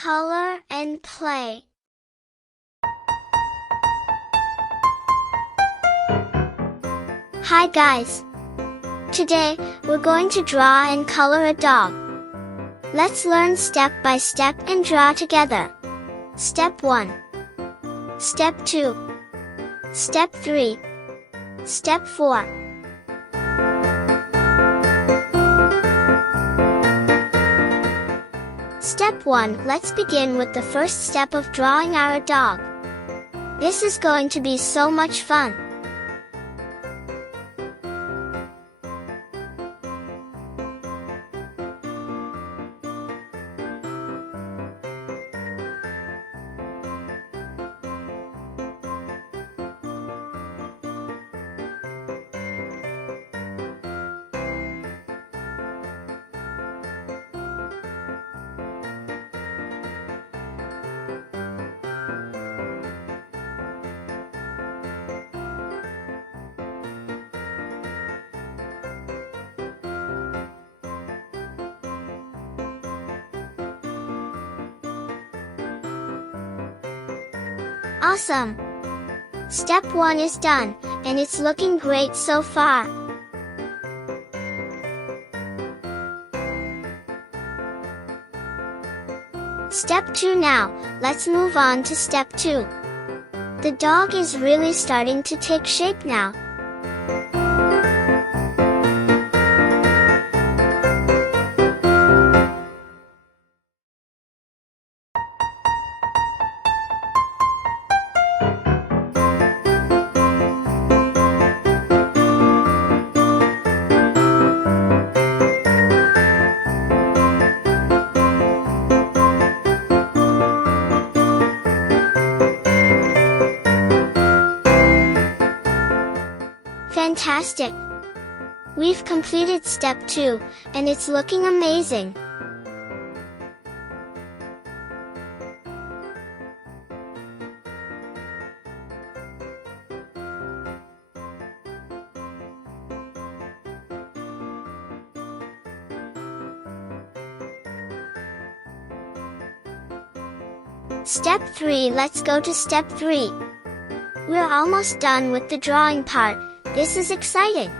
color and play. Hi guys! Today, we're going to draw and color a dog. Let's learn step by step and draw together. Step 1. Step 2. Step 3. Step 4. Step 1. Let's begin with the first step of drawing our dog. This is going to be so much fun. Awesome! Step 1 is done, and it's looking great so far. Step 2 now, let's move on to step 2. The dog is really starting to take shape now. Fantastic! We've completed step 2, and it's looking amazing. Step 3. Let's go to step 3. We're almost done with the drawing part. This is exciting!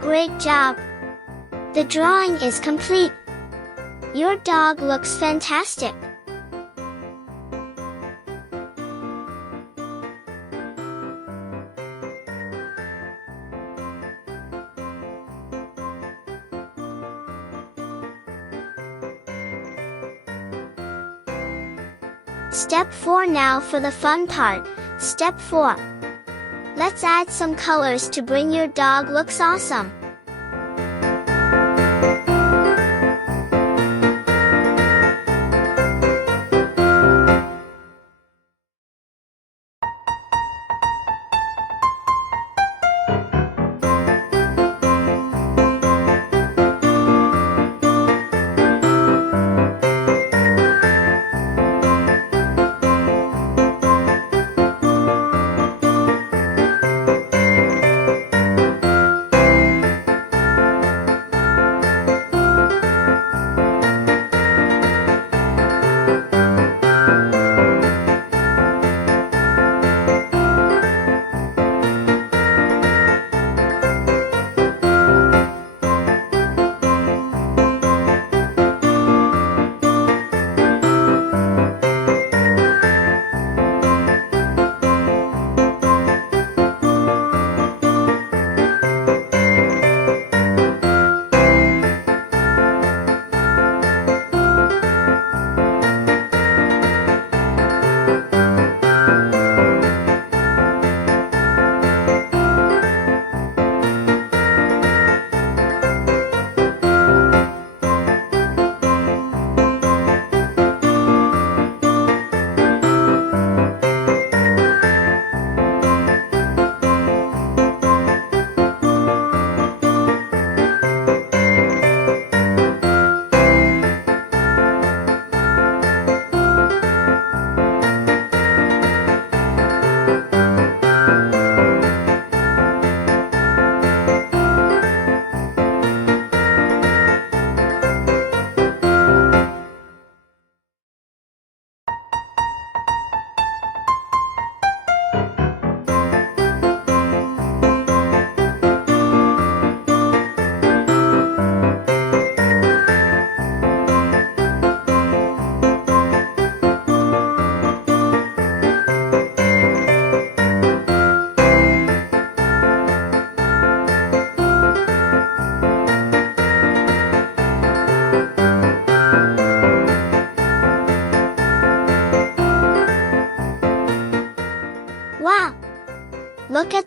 Great job! The drawing is complete. Your dog looks fantastic. Step 4 now for the fun part. Step 4. Let's add some colors to bring your dog looks awesome.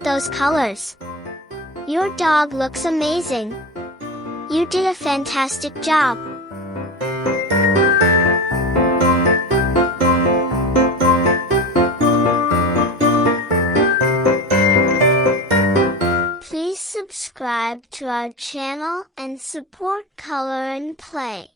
those colors. Your dog looks amazing. You did a fantastic job. Please subscribe to our channel and support Color and Play.